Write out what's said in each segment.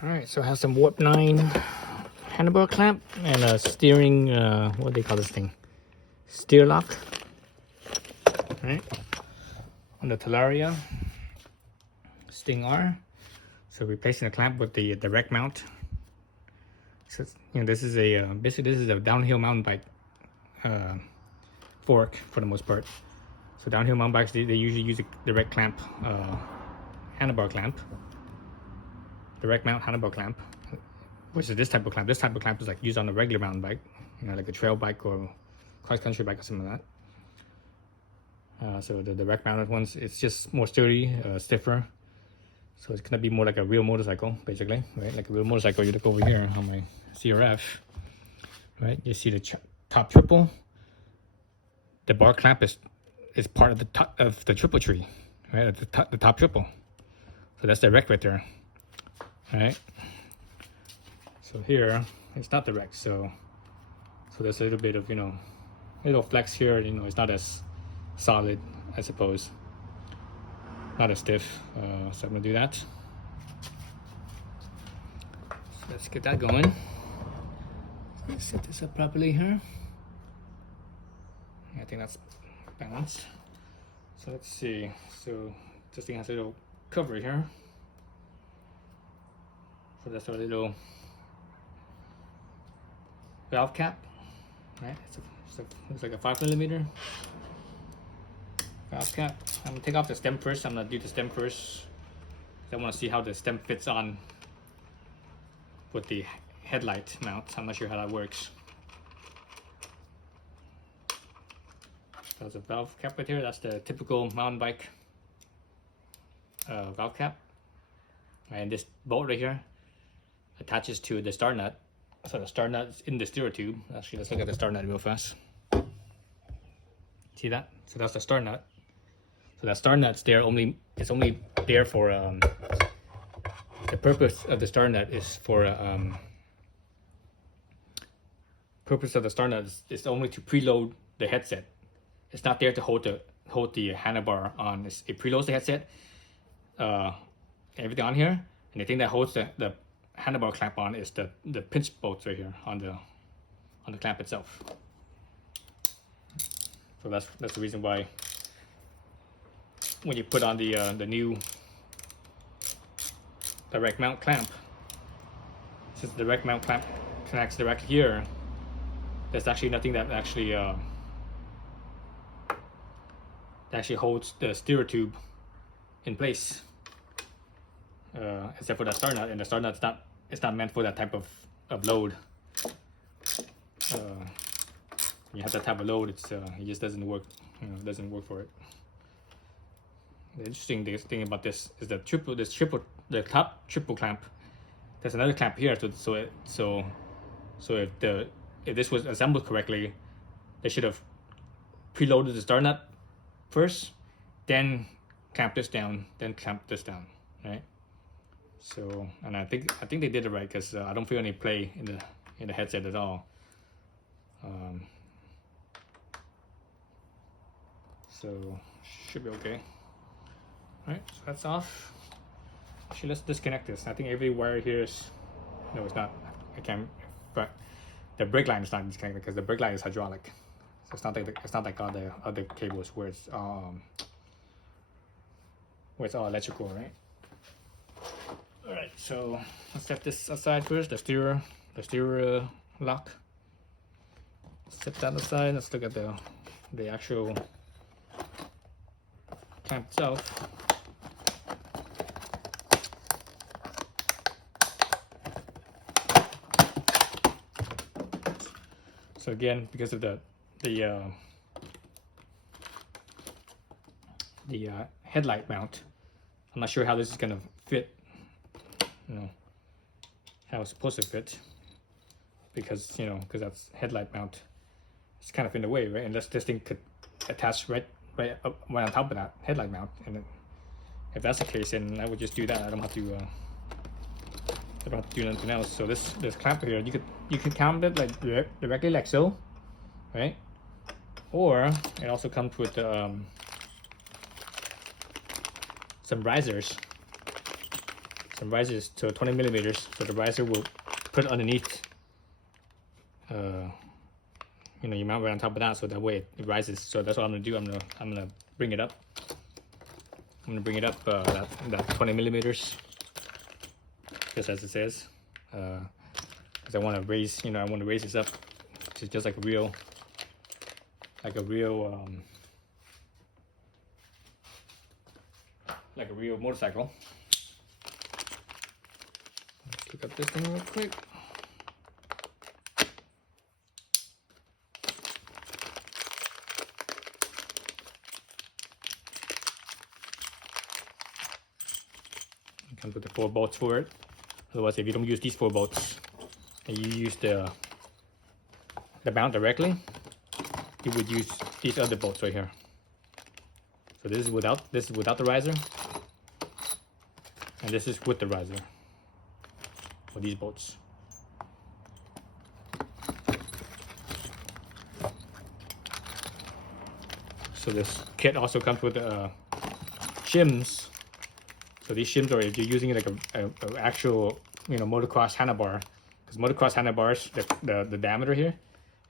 Alright, so it has some Warp9 handlebar clamp and a steering, what do they call this thing? Steer lock. Alright, on the Talaria StingR. So replacing the clamp with the direct mount. So this is a basically this is a downhill mountain bike fork for the most part. So downhill mountain bikes they usually use a direct clamp, handlebar clamp, direct mount handlebar clamp, which is this type of clamp. This type of clamp is like used on a regular mountain bike, like a trail bike or cross country bike or something like that. So the direct mounted ones, it's just more sturdy, stiffer. So it's gonna be more like a real motorcycle, basically, right? Like a real motorcycle. You look over here on my CRF, right? You see the top triple. The bar clamp is part of the top of the triple tree, right? The top triple. So that's direct right there, right? So here it's not direct. So there's a little bit of little flex here. It's not as solid, I suppose. Not as stiff, so I'm gonna do that. So let's get that going. Let's set this up properly here. I think that's balanced. So let's see. So this thing has a little cover here. So that's our little valve cap, right? It's like a 5mm valve cap. I'm gonna take off the stem first. I'm gonna do the stem first. I want to see how the stem fits on with the headlight mount. I'm not sure how that works. There's a valve cap right here. That's the typical mountain bike valve cap. And this bolt right here attaches to the star nut. So the star nut is in the steerer tube. Actually, let's look at the star nut real fast. See that? So that's the star nut. So that star nut's there it's only there for the purpose of the star nut is for purpose of the star nut is only to preload the headset. It's not there to hold the handlebar on. It preloads the headset, everything on here, and the thing that holds the handlebar clamp on is the pinch bolts right here on the clamp itself. So that's the reason why when you put on the new direct mount clamp, since the direct mount clamp connects directly here, there's actually nothing that actually holds the steerer tube in place, except for that star nut, and the star nut's not meant for that type of load. You have that type of load, it just doesn't work. It doesn't work for it. The interesting thing about this is the top triple clamp. There's another clamp here, so if this was assembled correctly, they should have preloaded the star nut first, then clamp this down, then clamp this down, right? So, and I think they did it right, because I don't feel any play in the headset at all. So should be okay. All right, so that's off. Actually, let's disconnect this. I think every wire here is, no, it's not. I can't. But the brake line is not disconnected because the brake line is hydraulic. So it's not like other cables where it's all electrical, right? All right, so let's set this aside first. The steer lock. Set that aside. Let's look at the actual clamp itself. So again, because of the headlight mount, I'm not sure how this is gonna fit. How it's supposed to fit, because because that's headlight mount. It's kind of in the way, right? Unless this thing could attach right on top of that headlight mount, and if that's the case, then I would just do that. I don't have to do anything else. So this clamp here, you could clamp it like directly like so, right? Or it also comes with some risers. The riser is to 20 millimeters, so the riser will put underneath. You know, you mount right on top of that, so that way it rises. So that's what I'm gonna do. I'm gonna bring it up. I'm gonna bring it up that 20 millimeters, just as it says, because I want to raise. You know, I want to raise this up to just like a real motorcycle. Let's pick up this thing real quick. It comes with the 4 bolts for it. Otherwise, if you don't use these 4 bolts and you use the mount directly, you would use these other bolts right here. So this is without the riser, and this is with the riser for these bolts. So this kit also comes with shims. So these shims are, if you're using it like a actual, you know, motocross handlebar, because motocross handlebars, the diameter here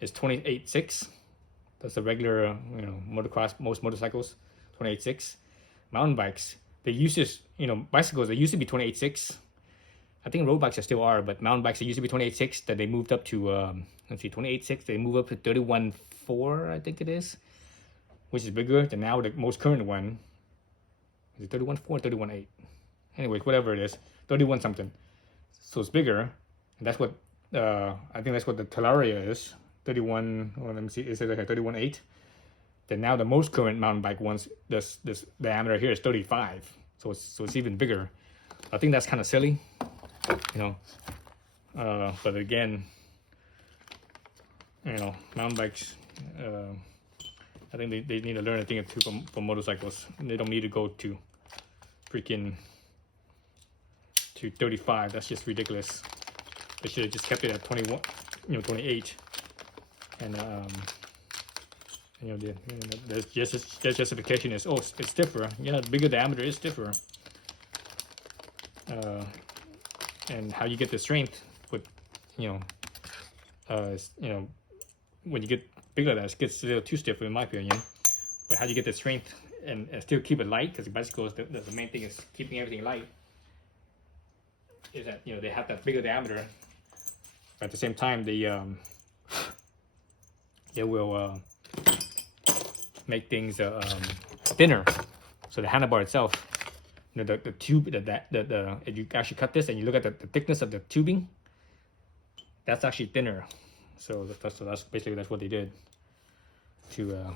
is 28.6. That's the regular, you know, motocross, most motorcycles, 28.6. Mountain bikes, they use this, you know, bicycles, they used to be 28.6. I think road bikes still are, but mountain bikes, they used to be 28.6. Then they moved up to, let's see, 28.6. They move up to 31.4, I think it is, which is bigger than now the most current one. Is it 31.4 or 31.8? Anyways, whatever it is, 31 something. So it's bigger, and that's what I think that's what the Talaria is. 31. Well, let me see. It says like 31.8. Then now the most current mountain bike ones, this diameter here is 35. So it's even bigger. I think that's kind of silly, you know. But again, you know, mountain bikes. I think they need to learn a thing or two from motorcycles. They don't need to go to freaking to 35. That's just ridiculous. They should have just kept it at 21, you know, 28. And you know, there's justification is, oh, it's stiffer. Yeah, the bigger diameter is stiffer. And how you get the strength with, you know, when you get bigger, that gets a little too stiff in my opinion. But how do you get the strength and still keep it light? Because the bicycles, the main thing is keeping everything light. Is that, you know, they have that bigger diameter. At the same time, they will make things thinner. So the handlebar itself, you know, the tube, if you actually cut this and you look at the thickness of the tubing, that's actually thinner. So that's basically that's what they did to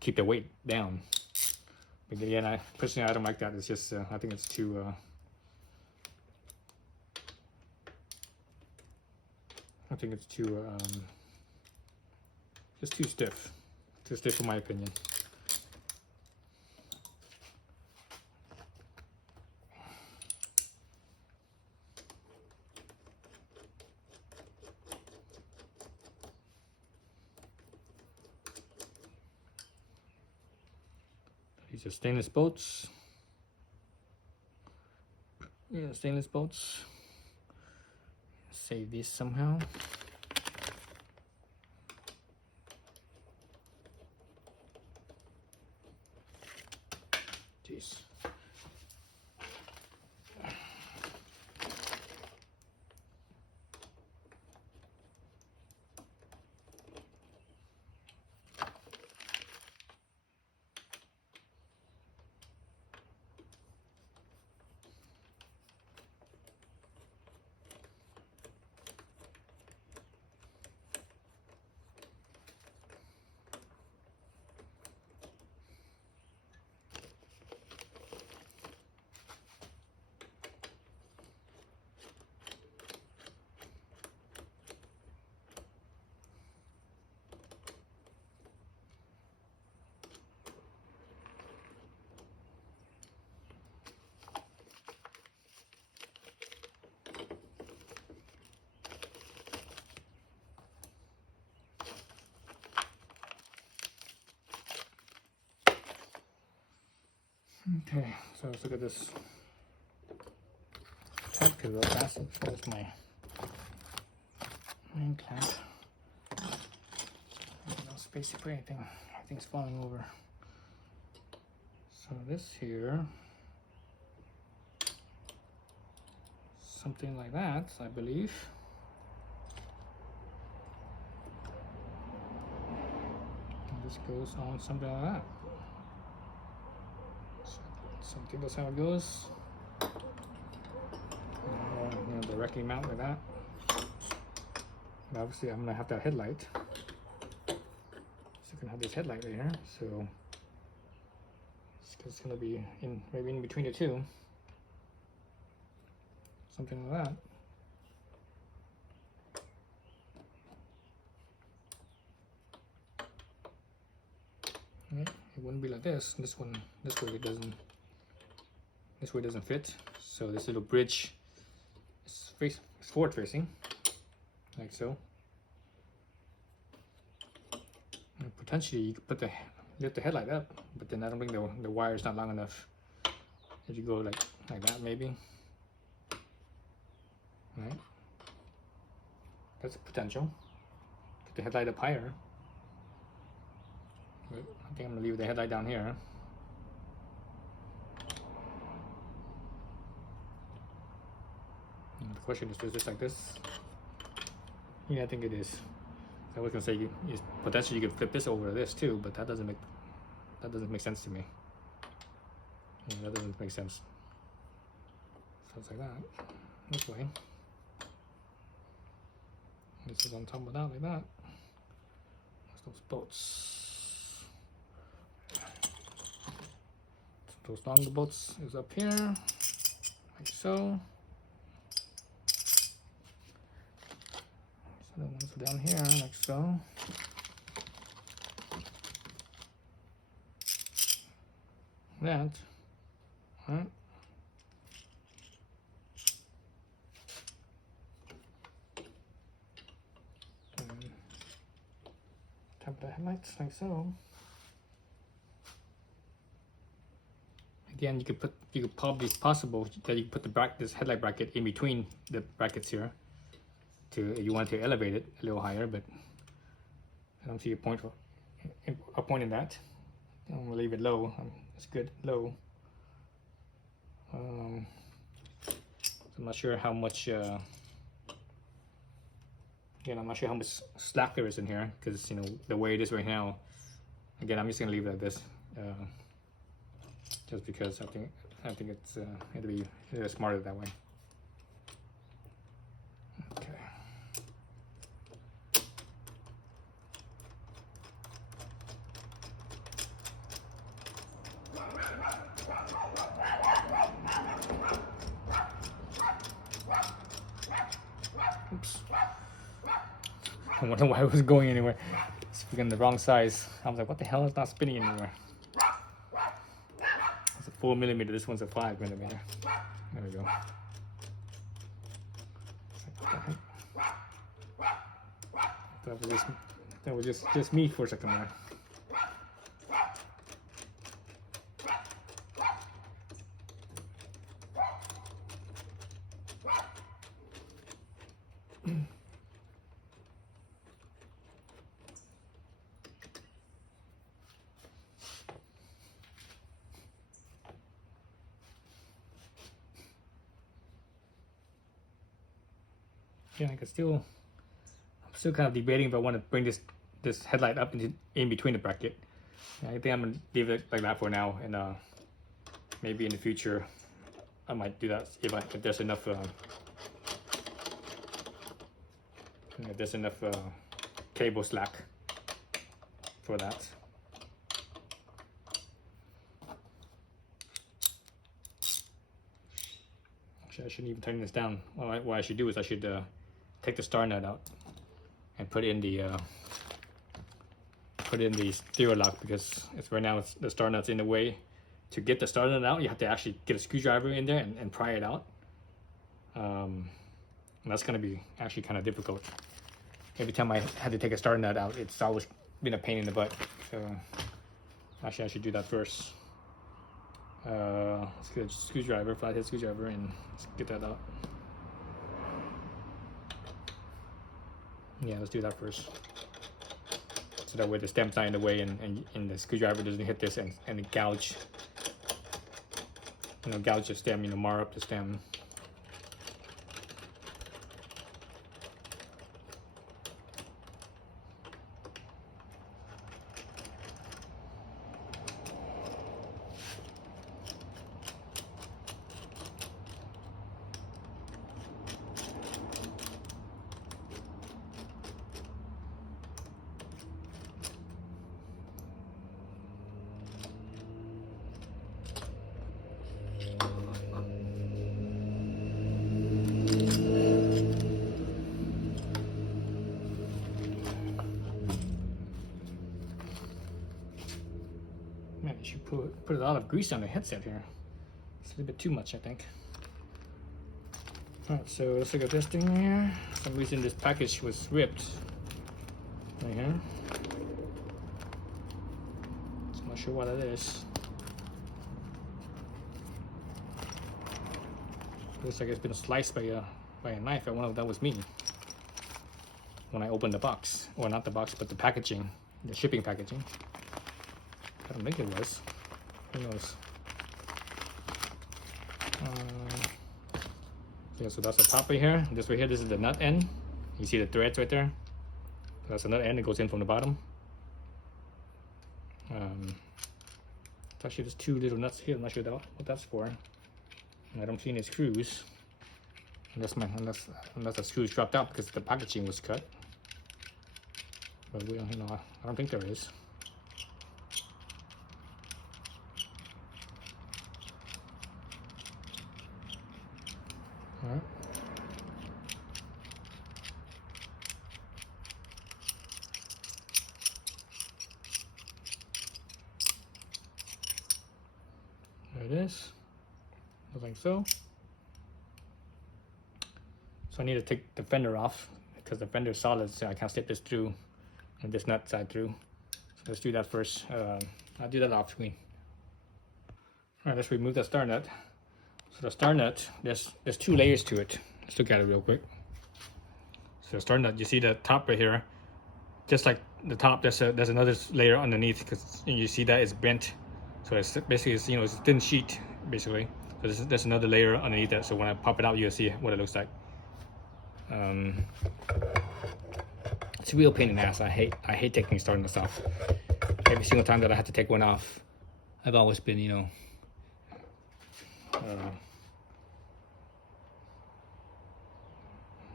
keep the weight down. But again, I personally, I don't like that. It's just I think it's too. I think it's too just too stiff. Too stiff in my opinion. These are stainless bolts. Yeah, stainless bolts. Save this somehow. Jeez. Okay, so let's look at this. clamp could go fast. There's my main clamp. No space to put anything. Everything's falling over. So this here, something like that, I believe. And this goes on something like that. So I think that's how it goes. Directly mount like that. And obviously I'm gonna have that headlight. So I'm gonna have this headlight right here. So it's gonna be in maybe in between the two. Something like that. Right. It wouldn't be like this. This way it doesn't. This way it doesn't fit. So this little bridge is forward facing, like so. And potentially you could lift the headlight up, but then I don't think the wire is not long enough. If you go like that, maybe. Right. That's a potential. Put the headlight up higher. But I think I'm gonna leave the headlight down here. And the question is this like this? Yeah, I think it is. I was gonna say potentially you could flip this over to this too, but that doesn't make sense to me. Yeah, that doesn't make sense. So it's like that. This way. This is on top of that, like that. There's those bolts. So those longer bolts is up here, like so. So the ones down here, like so. That, right? Tap the headlights like so. Again, you could probably possible that you could put this headlight bracket in between the brackets here. If you want to elevate it a little higher, but I don't see a point in that. I'm gonna leave it low. It's good low. So I'm not sure how much. Again, I'm not sure how much slack there is in here because the way it is right now. Again, I'm just gonna leave it like this, just because I think it's it'll be smarter that way. Okay. Oops. I wonder why it was going anywhere. It's freaking the wrong size. I was like, what the hell? It's not spinning anywhere. It's a 4 millimeter. This one's a 5 millimeter. There we go. That was just me for a second there. Yeah, I'm still kind of debating if I want to bring this headlight up in between the bracket. Yeah, I think I'm gonna leave it like that for now, and maybe in the future I might do that if there's enough cable slack for that. Actually, I shouldn't even turn this down. What I should do is I should take the star nut out and put in the stereo lock, because right now the star nut's in the way. To get the star nut out, you have to actually get a screwdriver in there and pry it out. And that's going to be actually kind of difficult. Every time I had to take a star nut out, it's always been a pain in the butt. So actually I should do that first. Let's get a screwdriver, flathead screwdriver, and let's get that out. Yeah, let's do that first. So that way the stem's not in the way, and the screwdriver doesn't hit this and gouge. Gouge the stem, mar up the stem. Man, you should put a lot of grease on the headset here. It's a little bit too much, I think. Alright, so let's look at this thing here. For some reason this package was ripped. Right here. So I'm not sure what that is. Looks like it's been sliced by a knife. I wonder if that was me when I opened the box. Or not the box, but the packaging. The shipping packaging. I don't think it was. Who knows? Yeah, so that's the top right here. This right here, this is the nut end. You see the threads right there? That's the nut end. It goes in from the bottom. It's actually just two little nuts here. I'm not sure what that's for. I don't see any screws. Unless the screws dropped out because the packaging was cut. But we don't, I don't think there is. All right. There it is. I think so. So I need to take the fender off because the fender is solid, so I can't slip this through and this nut side through. So let's do that first. I'll do that off screen. All right, let's remove that star nut. So the star nut, there's two layers to it. Let's look at it real quick. So the star nut, you see the top right here, just like the top, there's another layer underneath because you see that it's bent. So it's basically it's a thin sheet basically. So there's another layer underneath that. So when I pop it out, you'll see what it looks like. It's a real pain in the ass. I hate taking star nuts off. Every single time that I have to take one off, I've always been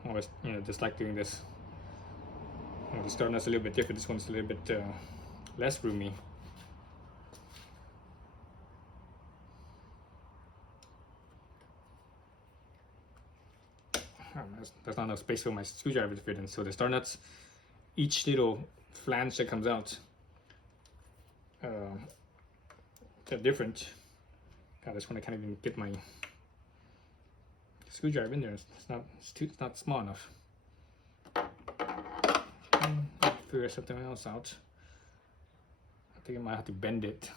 always just like doing this. The star nut's a little bit different. This one's a little bit less roomy. There's not enough space for my screwdriver to fit in. So the star nuts, each little flange that comes out, they're different. God, I just want to kind of even get my screwdriver in there. It's not small enough. I'll figure something else out. I think I might have to bend it.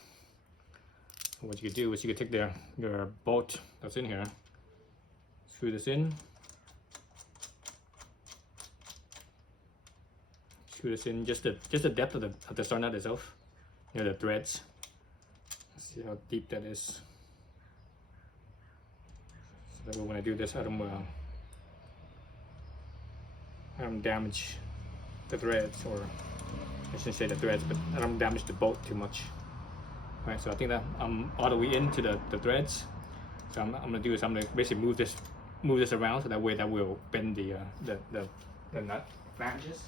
So what you could do is you could take your bolt that's in here, screw this in. Screw this in just the depth of the star nut itself. The threads. Let's see how deep that is. So that way when I do this, I don't damage the threads, or I shouldn't say the threads, but I don't damage the bolt too much. All right, so I think that I'm all the way into the threads. So I'm gonna do is I'm gonna basically move this around so that way that will bend the nut flanges.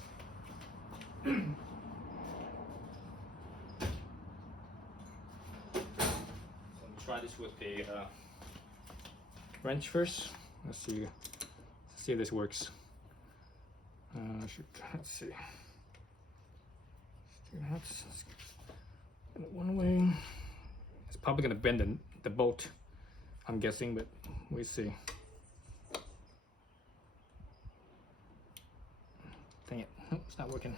So I'm gonna try this with a wrench first. Let's see if this works. Let's see. Let's get it one way. It's probably gonna bend the bolt, I'm guessing, but we'll see. Dang it! Oh, it's not working.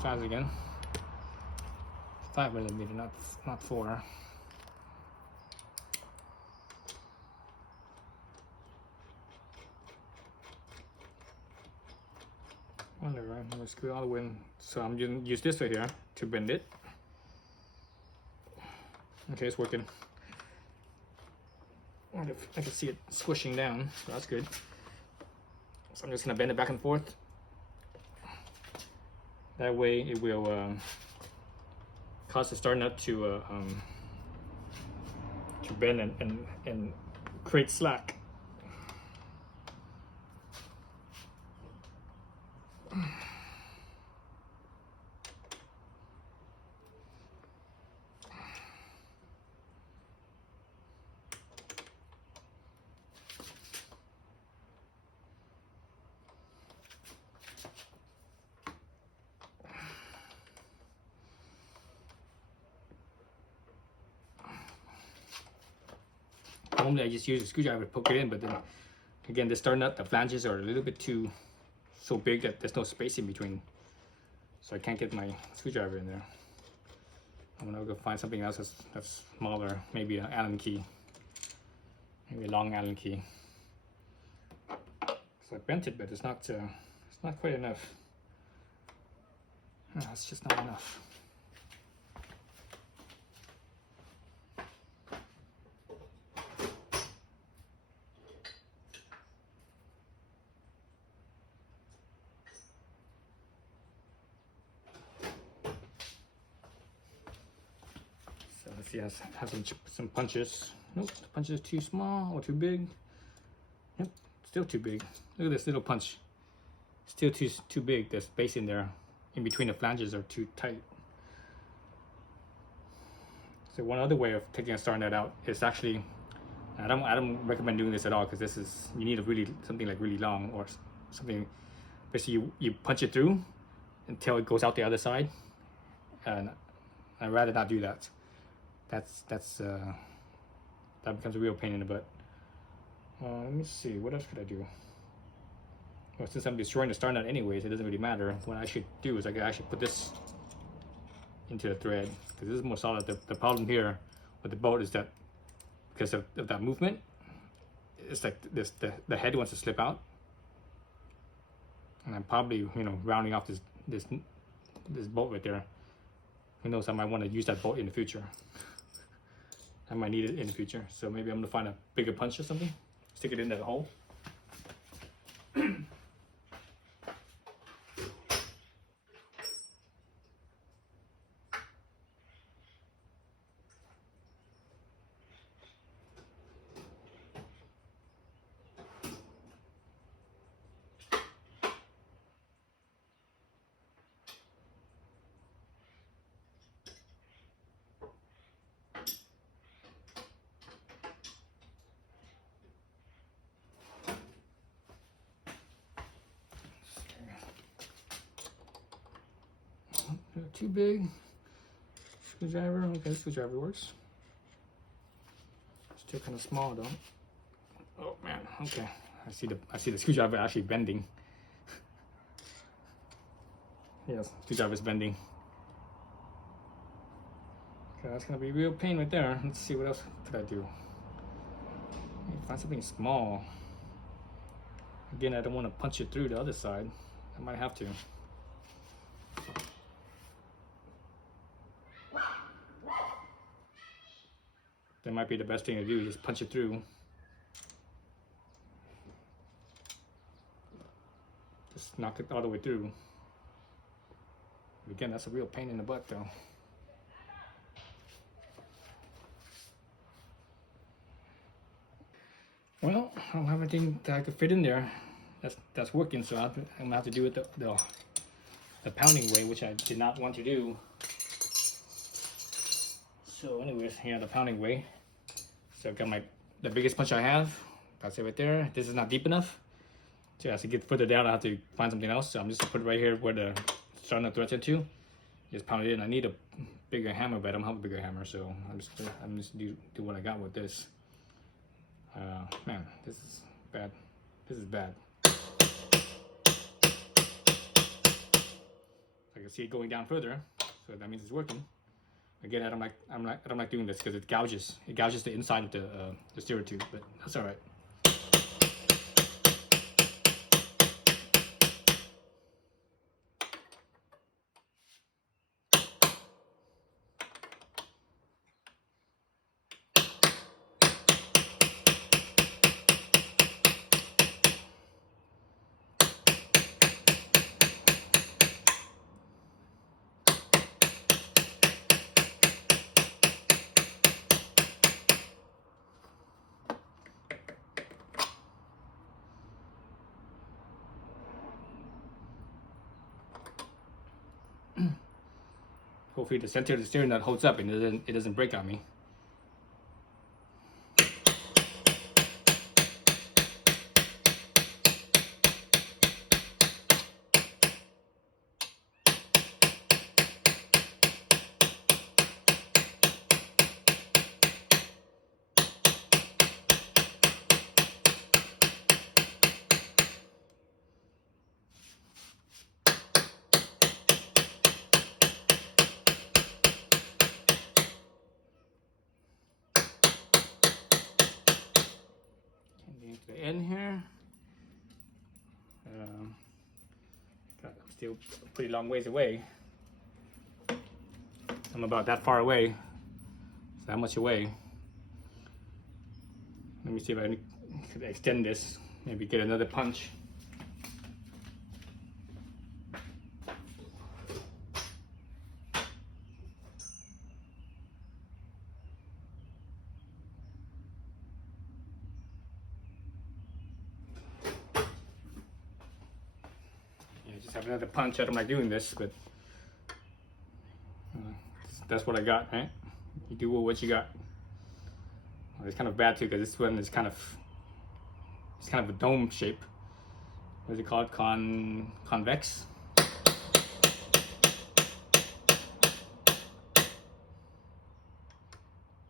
size again. 5mm, not 4. Whatever, I'm gonna screw all the way in. So I'm gonna use this right here to bend it. Okay, it's working. I can see it squishing down, so that's good. So I'm just gonna bend it back and forth. That way it will cause the star nut to bend and create slack. Normally I just use a screwdriver to poke it in, but then again, the star nut, the flanges are a little bit so big that there's no space in between, so I can't get my screwdriver in there. I'm gonna go find something else that's smaller, maybe an Allen key, maybe a long Allen key. So I bent it, but it's not quite enough. No, it's just not enough. So let's see, has some punches. Nope, the punch is too small or too big. Yep, still too big. Look at this little punch. Still too big. The space in there, in between the flanges, are too tight. So one other way of taking a star nut out is actually, I don't recommend doing this at all, because this is, you need something like really long or something. Basically, you punch it through until it goes out the other side, and I'd rather not do that. That becomes a real pain in the butt. Let me see, what else could I do? Well, since I'm destroying the star nut anyways, it doesn't really matter. What I should do is I could actually put this into the thread, because this is more solid. The problem here with the bolt is that because of that movement, it's like this, the head wants to slip out, and I'm probably, rounding off this bolt right there. Who knows, I might want to use that bolt in the future. I might need it in the future, so maybe I'm gonna find a bigger punch or something, stick it in that hole. Too big. Screwdriver. Okay, screwdriver works. Still kind of small though. Oh man. Okay. I see the screwdriver actually bending. Yes, screwdriver's bending. Okay, that's gonna be a real pain right there. Let's see, what else could I do? Find something small. Again, I don't want to punch it through the other side. I might have to. That might be the best thing to do, just punch it through. Just knock it all the way through. But again, that's a real pain in the butt though. Well, I don't have anything that I could fit in there that's working, so I'm gonna have to do it the pounding way, which I did not want to do. So anyways, here, the pounding way. So I've got the biggest punch I have. That's it right there. This is not deep enough. So as I get further down, I have to find something else. So I'm just gonna put it right here where the star nut threads into. Just pound it in. I need a bigger hammer, but I don't have a bigger hammer, so I'm just do what I got with this. Man, this is bad. This is bad. I can see it going down further, so that means it's working. Again, I don't like doing this because it gouges the inside of the steer tube, but that's all right. Hopefully the center of the steering nut holds up and it doesn't break on me. Into the end here. God, I'm still a pretty long ways away. I'm about that far away. It's that much away. Let me see if I could extend this. Maybe get another punch. Just have another punch. I don't like doing this, but that's what I got, right? You do what you got. Well, it's kind of bad too because this one is kind of a dome shape. What is it called? Convex.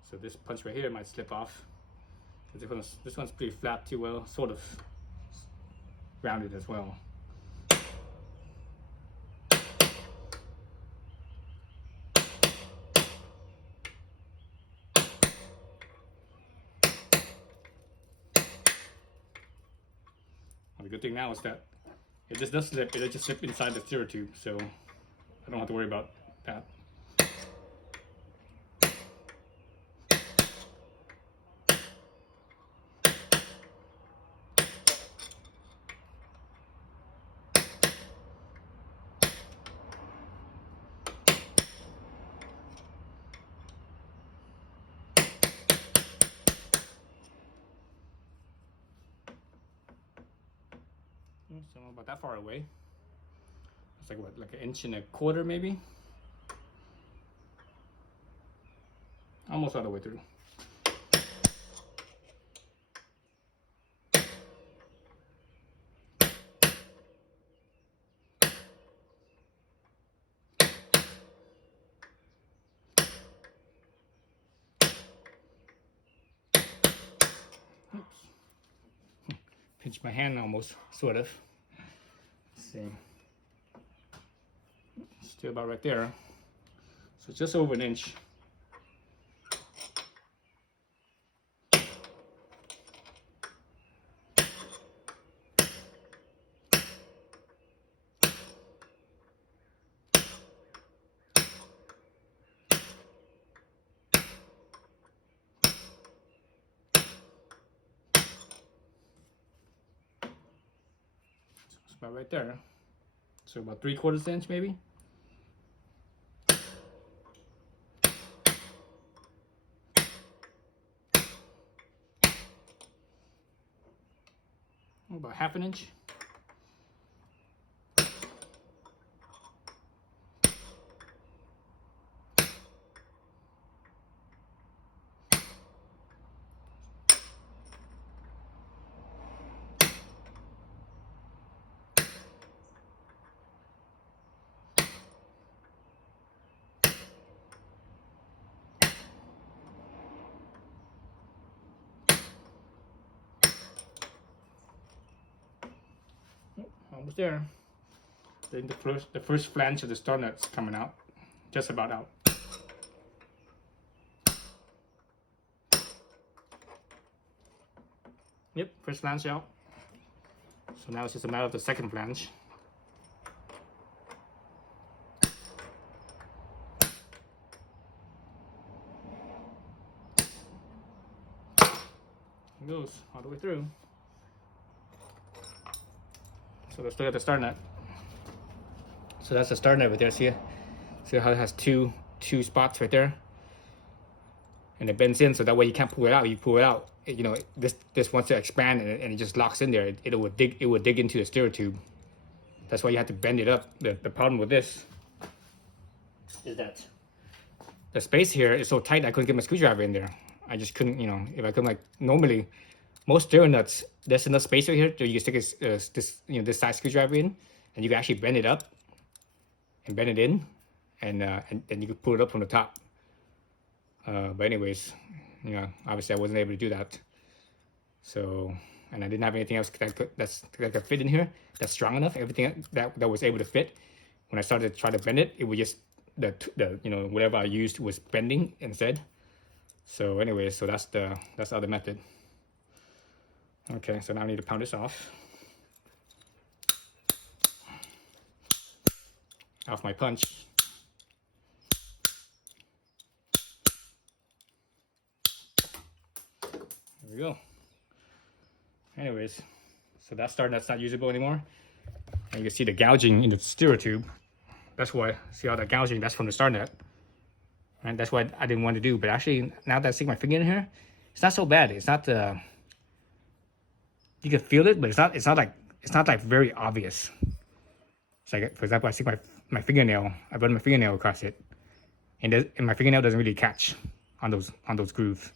So this punch right here might slip off. This one's pretty flat too. Well, sort of rounded as well. The good thing now is that it just does slip. It just slip inside the steer tube, so I don't have to worry about that. So I'm about that far away. It's like what, like 1.25 inches maybe? Almost all the way through. Oops. Pinch my hand almost, sort of. Let's see. Still about right there. So just over 1 inch. About right there. So about 3/4 inch maybe. About 1/2 inch. Almost there. Then the first flange of the start nut's coming out, just about out. Yep, first flange out. So now it's just a matter of the second flange. It goes all the way through. So let's look at the start nut. So that's the start nut right there. See how it has two spots right there, and it bends in so that way you can't pull it out. You pull it out, you know, this wants to expand and it just locks in there. It would dig into the steer tube. That's why you have to bend it up. The problem with this is that the space here is so tight I couldn't get my screwdriver in there. I just couldn't, you know, if I could, like, normally most steering nuts, there's enough space right here so you can stick this size screwdriver in, and you can actually bend it up and bend it in, and then you can pull it up from the top. But anyways, you know, obviously I wasn't able to do that. So, and I didn't have anything else that could fit in here that's strong enough. Everything that was able to fit, when I started to try to bend it, it would just the you know, whatever I used was bending instead. So anyways, so that's the other method. Okay, so now I need to pound this off my punch. There we go. Anyways, so that start nut's not usable anymore. And you can see the gouging in the steer tube. That's why, see all that gouging, that's from the start nut. And that's what I didn't want to do. But actually, now that I stick my finger in here, it's not so bad. It's not you can feel it, but it's not like very obvious. It's like, for example, I stick my fingernail, I run my fingernail across it, and my fingernail doesn't really catch on those grooves.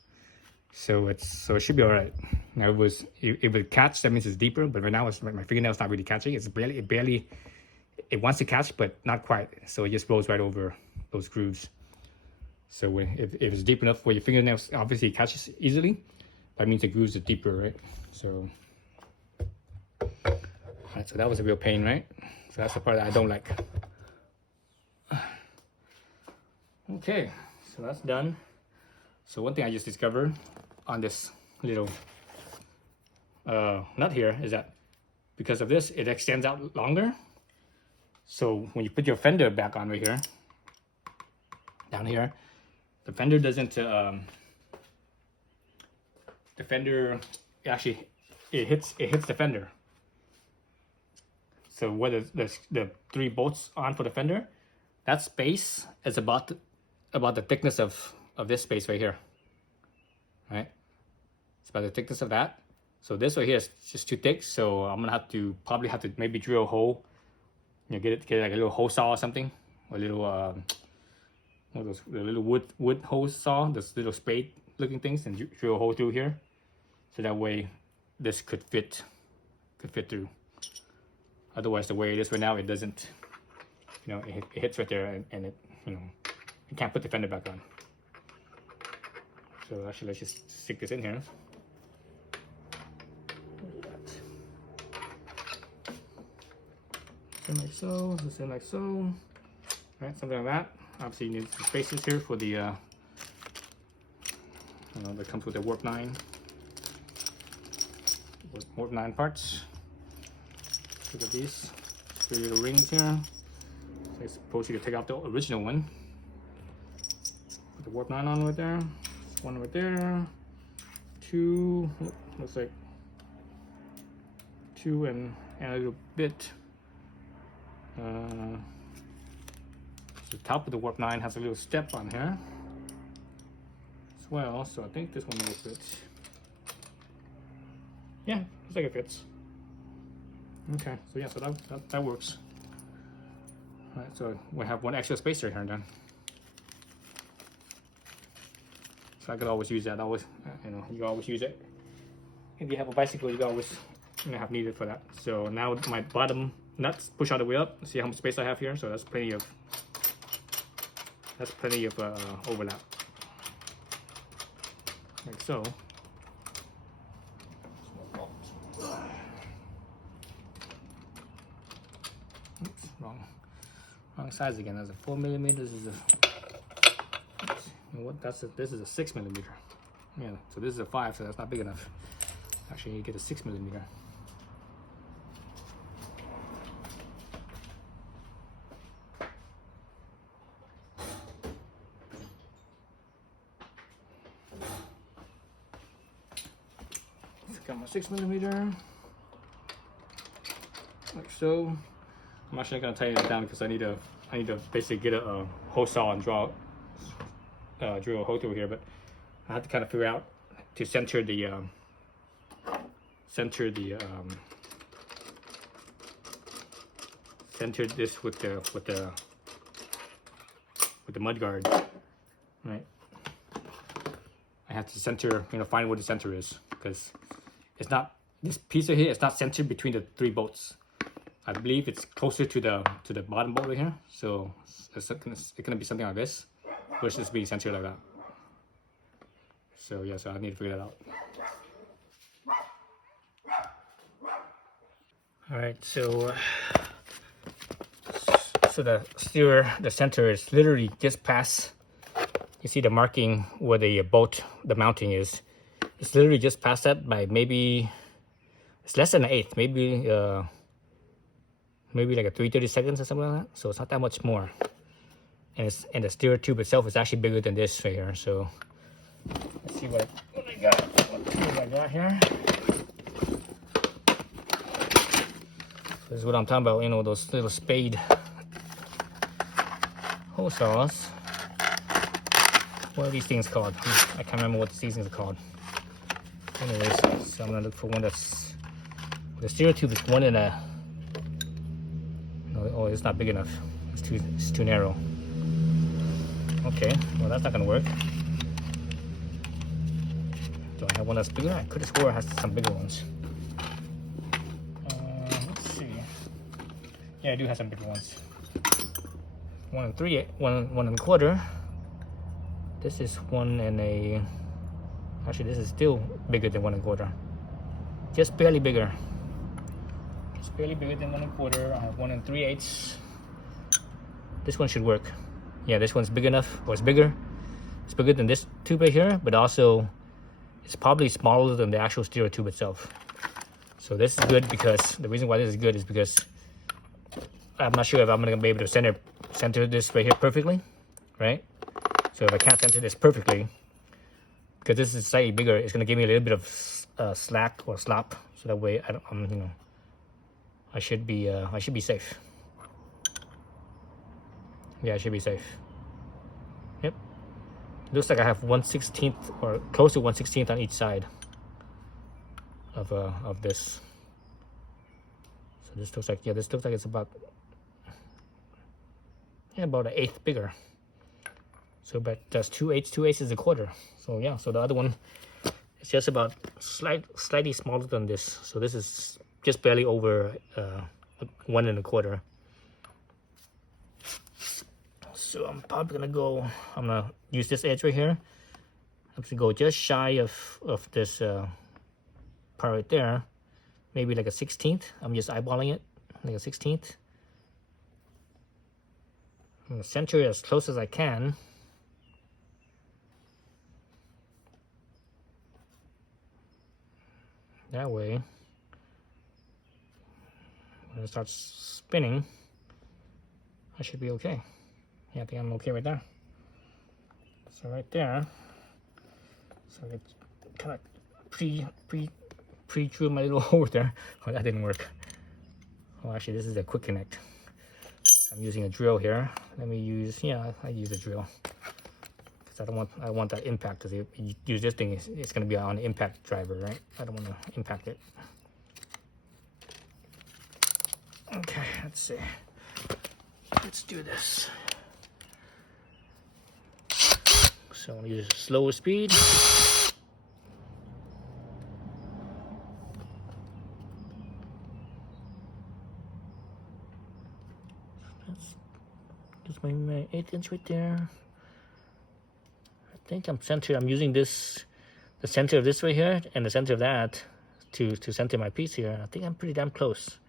So it should be all right. Now if it catch, that means it's deeper. But right now, it's my fingernail's not really catching. It wants to catch, but not quite. So it just rolls right over those grooves. So if it's deep enough where your fingernails obviously catches easily, that means the grooves are deeper, right? So, alright, so that was a real pain, right? So that's the part that I don't like. Okay, so that's done. So one thing I just discovered on this little nut here is that because of this, it extends out longer. So when you put your fender back on right here, down here, the fender doesn't, the fender actually, it hits the fender. So where the 3 bolts on for the fender, that space is about the thickness of this space right here, right? It's about the thickness of that. So this right here is just too thick. So I'm gonna probably have to maybe drill a hole, you know, get like a little hole saw or something, or a little one of those little wood hole saw, those little spade looking things, and drill a hole through here, so that way this could fit through. Otherwise, the way it is right now, it doesn't, you know, it hits right there, and it, you know, you can't put the fender back on. So actually, let's just stick this in here. In like so, this in like so, right? Something like that. Obviously, you need some spaces here for the, that comes with the Warp9. Warp9 parts. Look at these 3 little rings here. So I suppose you could take out the original one. Put the Warp9 on right there. 1 right there. 2, looks like 2 and a little bit. The top of the Warp9 has a little step on here as well, so I think this one will fit. Yeah, looks like it fits. Okay, so yeah, so that works. All right, so we have one extra spacer here then. So I could always use that. Always, you know, you always use it. If you have a bicycle, you always have need it for that. So now my bottom nuts push all the way up. See how much space I have here? So that's plenty of overlap, like so. Oops, wrong What size again? That's a 4mm. This is a, you know what? This is a 6mm. Yeah, so this is a 5, so that's not big enough. Actually, you get a 6mm. Got my 6mm, like so. I'm actually not gonna tighten it down because I need to basically get a hole saw and drill a hole through here. But I have to kind of figure out to center this with the mud guard, right? I have to center, find where the center is, because it's not, this piece of here, it's not centered between the 3 bolts. I believe it's closer to the bottom bolt right here. So it's gonna be something like this, versus being centered like that. So yeah, so I need to figure that out. All right, so the center is literally just past. You see the marking where the mounting is. It's literally just past that by maybe, it's less than an eighth, maybe like a 3/32 or something like that. So it's not that much more. And the steer tube itself is actually bigger than this right here. So let's see what I got here. So this is what I'm talking about, those little spade hole saws. What are these things called? I can't remember what these things are called. Anyways, so I'm gonna look for one that's, the steer tube is one in a, no, oh, it's not big enough. It's too narrow. Okay, well that's not gonna work. Do I have one that's bigger? I could have swore it has some bigger ones. Let's see. Yeah, I do have some bigger ones. 1 1/4. This is 1 1/4. Actually, this is still bigger than 1 1/4. Just barely bigger. Just barely bigger than 1 1/4. I have 1 3/8. This one should work. Yeah, this one's big enough, or it's bigger. It's bigger than this tube right here, but also it's probably smaller than the actual stereo tube itself. So this is good, because the reason why this is good is because I'm not sure if I'm gonna be able to center this right here perfectly, right? So if I can't center this perfectly, because this is slightly bigger, it's gonna give me a little bit of slack or slop. So that way, I should be safe. Yeah, I should be safe. Yep. Looks like I have 1/16 or close to 1/16 on each side of this. So this looks like, yeah, this looks like it's about an 1/8 bigger. So, but that's 2/8. 2/8 is 1/4. So yeah, so the other one is just about slightly smaller than this. So this is just barely over 1 1/4. So I'm probably gonna I'm gonna use this edge right here. I'm gonna go just shy of this part right there. Maybe like a 1/16. I'm just eyeballing it, like a 1/16. I'm gonna center it as close as I can. That way, when it starts spinning, I should be okay. Yeah, I think I'm okay right there. So right there, so I kind of pre-drew my little hole there. Oh, that didn't work. Oh, actually, this is a quick connect. I'm using a drill here. Let me use, yeah, I use a drill. Because I want that impact, because if you use this thing, it's going to be on the impact driver, right? I don't want to impact it. Okay, let's see. Let's do this. So I'm going to use a slower speed. That's just my 1/8 inch right there. I think I'm centered. I'm using this, the center of this right here and the center of that to center my piece here. I think I'm pretty damn close,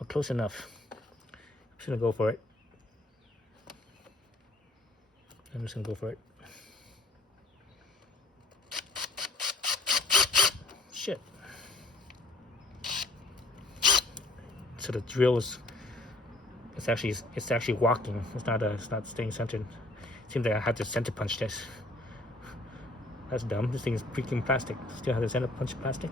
or close enough. I'm just gonna go for it. I'm just gonna go for it. Shit. So the drill is it's actually walking. It's not staying centered. Seems like I have to center punch this. That's dumb. This thing is freaking plastic. Still have to center punch plastic.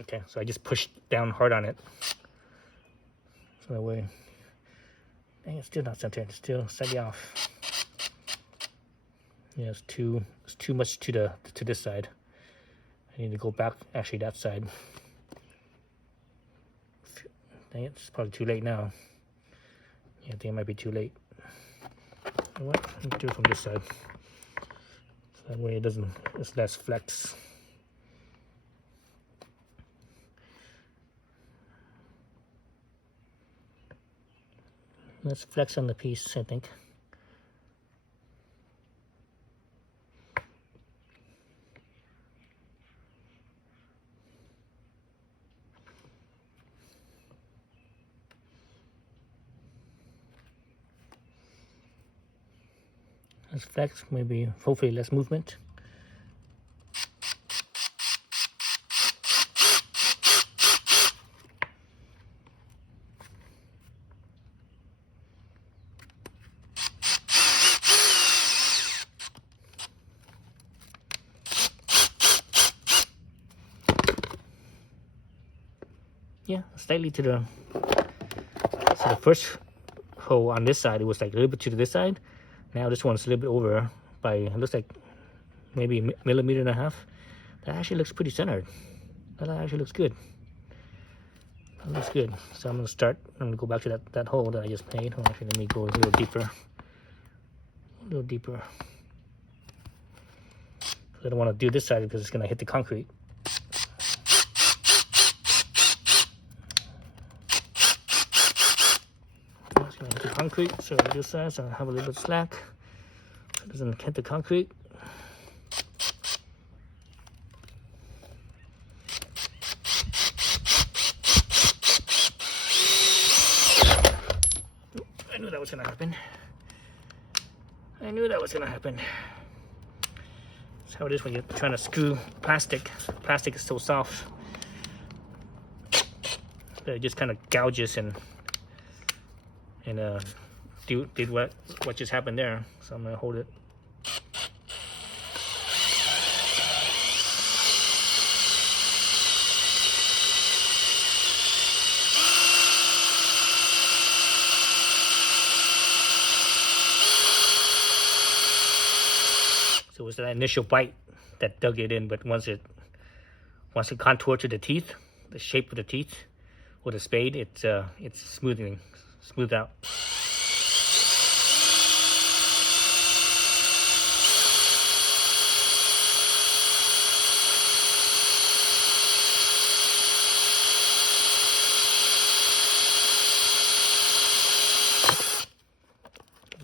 Okay, so I just pushed down hard on it. So that way, dang, it's still not centered. It's still slightly off. Yeah, it's too much to this side. I need to go back, actually that side. Dang it, it's probably too late now. Yeah, I think it might be too late. You know what? Let me do it from this side. So that way it's less flex. Let's flex on the piece, I think. Let's flex, maybe, hopefully less movement. Yeah, slightly to the, so the first hole on this side, it was like a little bit to this side. Now this one's a little bit over by, it looks like maybe a millimeter and a half. That actually looks pretty centered. That actually looks good. That looks good. So I'm gonna go back to that hole that I just made. Oh, actually, let me go a little deeper. A little deeper. I don't want to do this side because it's gonna hit the concrete. Concrete, so this side, so I have a little bit of slack, so it doesn't hit the concrete. I knew that was gonna happen. I knew that was gonna happen. That's how it is when you're trying to screw plastic. Plastic is so soft that it just kind of gouges and did what just happened there. So I'm gonna hold it. So it was that initial bite that dug it in, but once it contoured to the teeth, the shape of the teeth with a spade, it's smoothed out.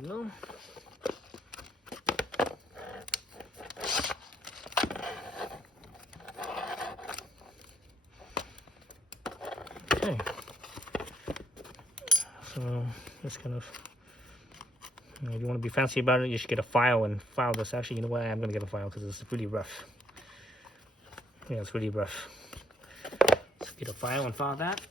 No. Okay. So this kind of, if you want to be fancy about it, you should get a file and file this. Actually, you know what? I'm gonna get a file because it's really rough. Yeah, it's really rough. Let's get a file and file that.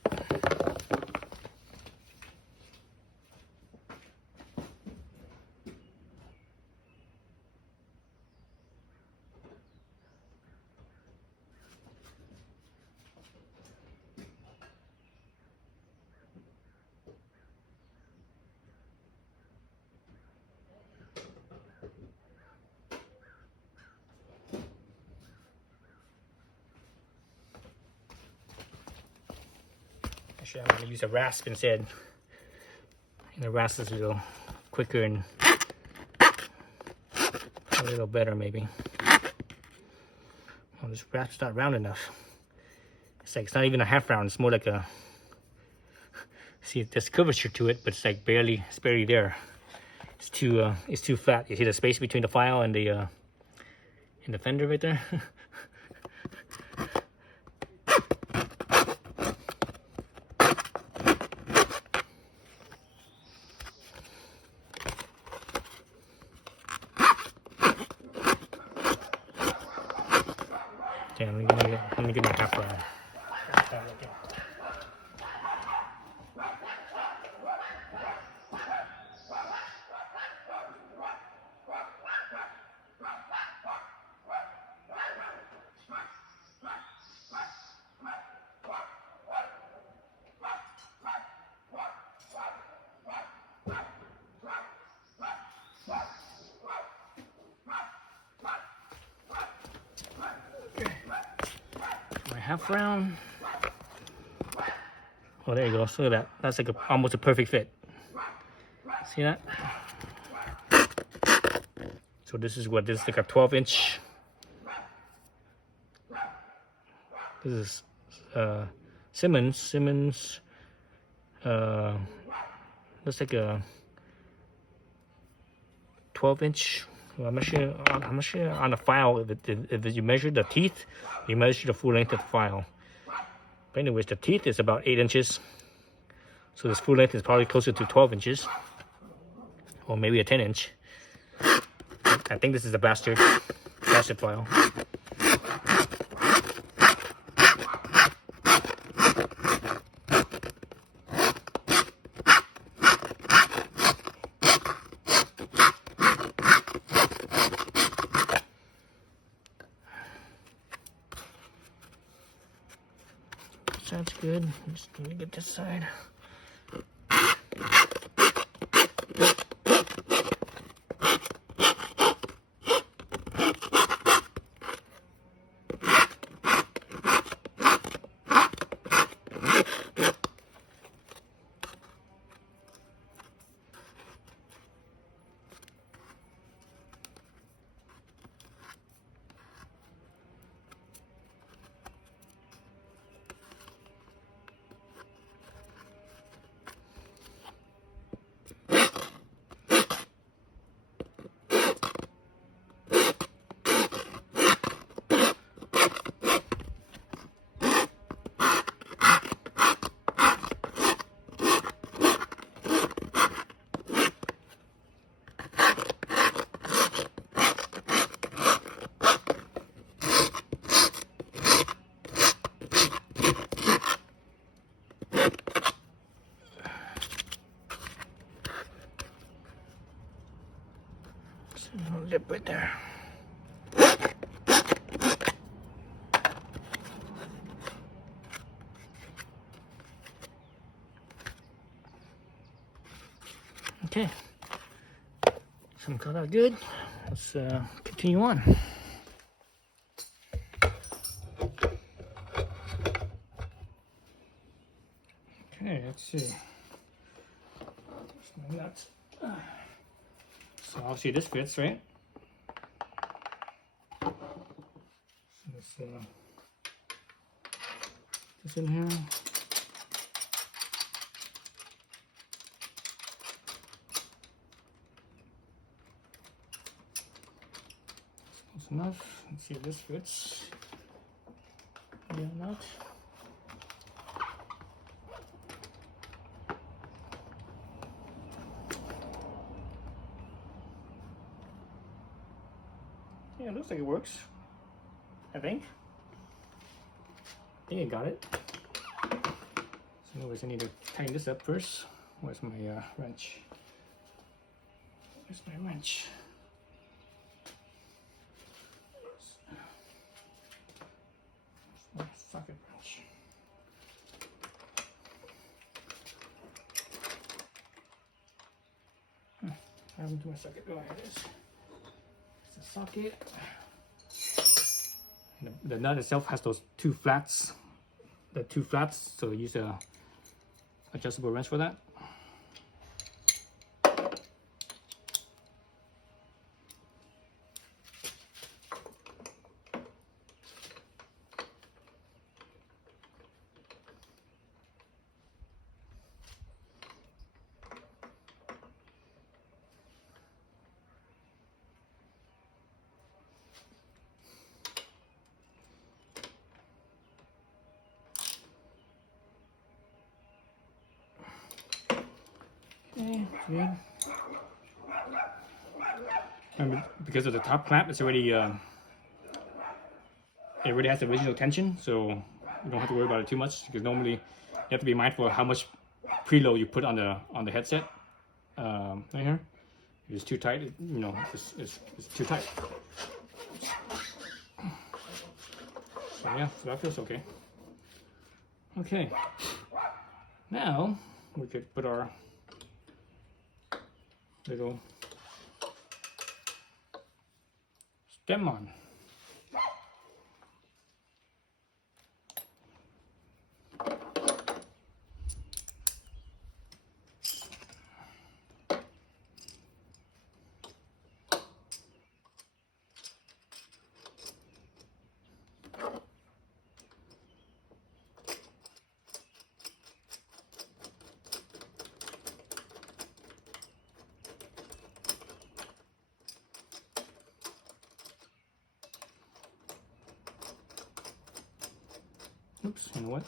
Actually, I'm going to use a rasp instead. And the rasp is a little quicker and a little better, maybe. Oh, this rasp's not round enough. It's like, it's not even a half round. It's more like a, See, there's curvature to it, but it's like it's barely there. It's too flat. You see the space between the file and the fender right there. Okay, let me get my half round. My half round. Oh, there you go. Look at that. That's like almost a perfect fit. See that? So this is like a 12-inch. This is Simmons. Looks like a 12-inch. Well, I'm not sure on the file if you measure the teeth, you measure the full length of the file. But anyways, the teeth is about 8 inches. So this full length is probably closer to 12 inches. Or maybe a 10-inch. I think this is a bastard file. Sounds good. Just let me get this side. Little lip right there. Okay, some cut out good. Let's continue on. Okay, let's see. There's my nuts. So obviously this fits, right? So this in here. That's enough. Let's see if this fits. Yeah, not. Yeah, it looks like it works. I think I got it. So anyways, I need to tighten this up first. Where's my wrench? Where's my wrench? Where's my socket wrench? I haven't to my socket. Oh, here it is. It's the socket. The nut itself has those two flats, so use a adjustable wrench for that. Okay, good. And because of the top clamp, it's already it already has the original tension, so you don't have to worry about it too much. Because normally you have to be mindful of how much preload you put on the headset. Right here, if it's too tight, you know, it's too tight. So yeah, so that feels okay. Okay, now we could put our little stem on. Oops, you know what?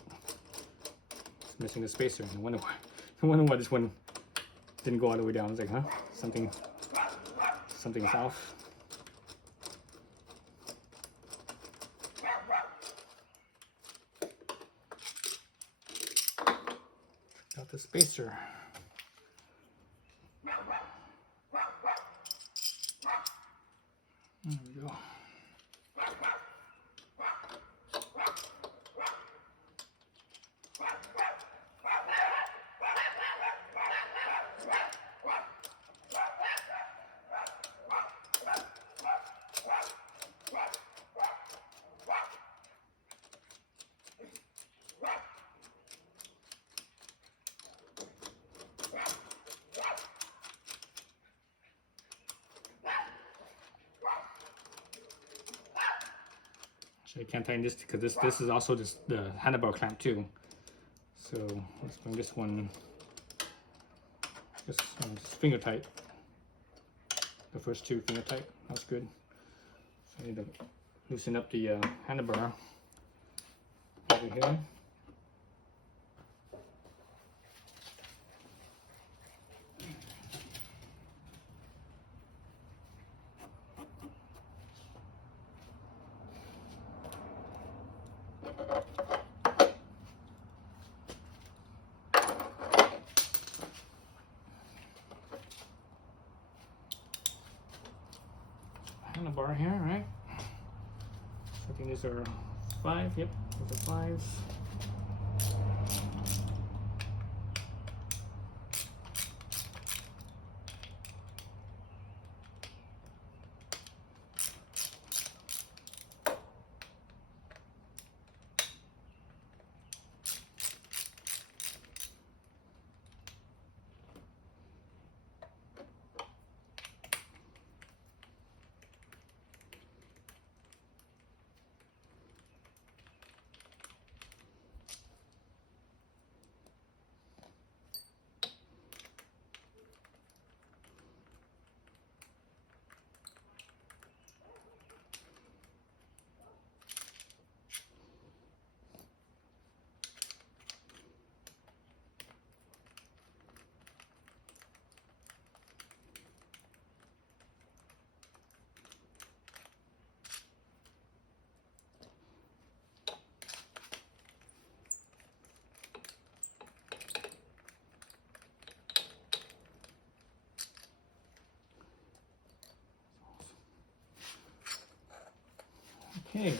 It's missing the spacer. No wonder why this one didn't go all the way down. I was like, huh? Something's off. Got the spacer. There we go. So you can't tighten this because this is also the handlebar clamp too. So let's bring this one just finger tight. The first two finger tight. That's good. So I need to loosen up the handlebar over here. Handlebar here, right? I think these are 5. Yep, those are 5s. Okay.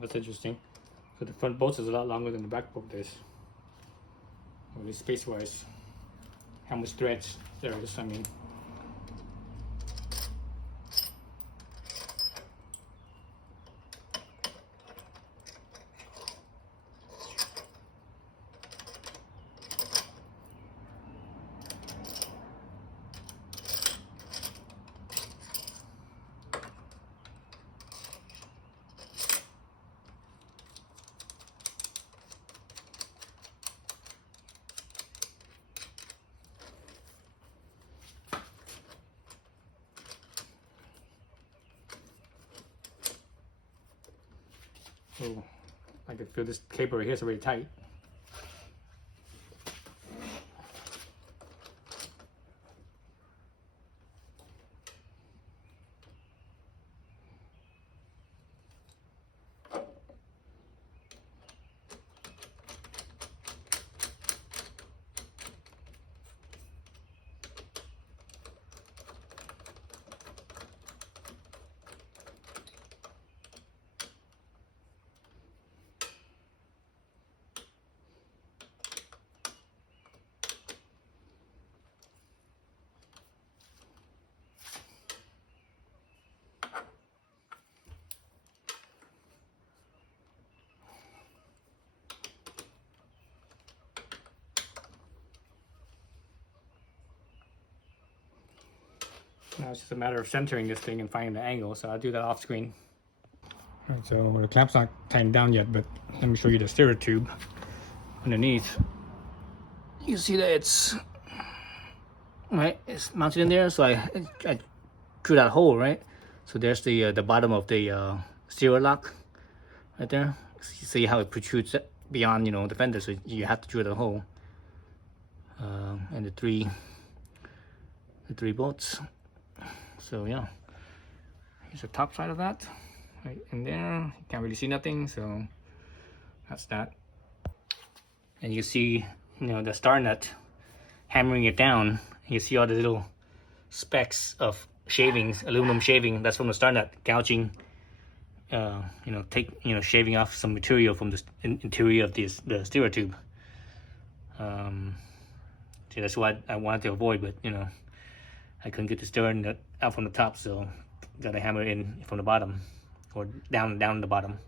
That's interesting. So the front bolt is a lot longer than the back bolt is. At least space-wise. How much threads there is, I mean. Oh, I can feel this cable right here is really tight. Now it's just a matter of centering this thing and finding the angle, so I'll do that off screen. Alright, so the clamp's not tightened down yet, but let me show you the steerer tube underneath. You see that it's mounted in there, so I drew that hole, right? So there's the bottom of the steerer lock right there. You see how it protrudes beyond, you know, the fender, so you have to drill the hole. And the three bolts. So yeah, here's the top side of that, right in there. You can't really see nothing, so that's that. And you see, you know, the star nut hammering it down. You see all the little specks of shavings, aluminum shaving. That's from the star nut gouging. You know, shaving off some material from the interior of the steerer tube. So that's what I wanted to avoid, but you know, I couldn't get the steerer nut out from the top, so gotta hammer it in from the bottom, or down the bottom.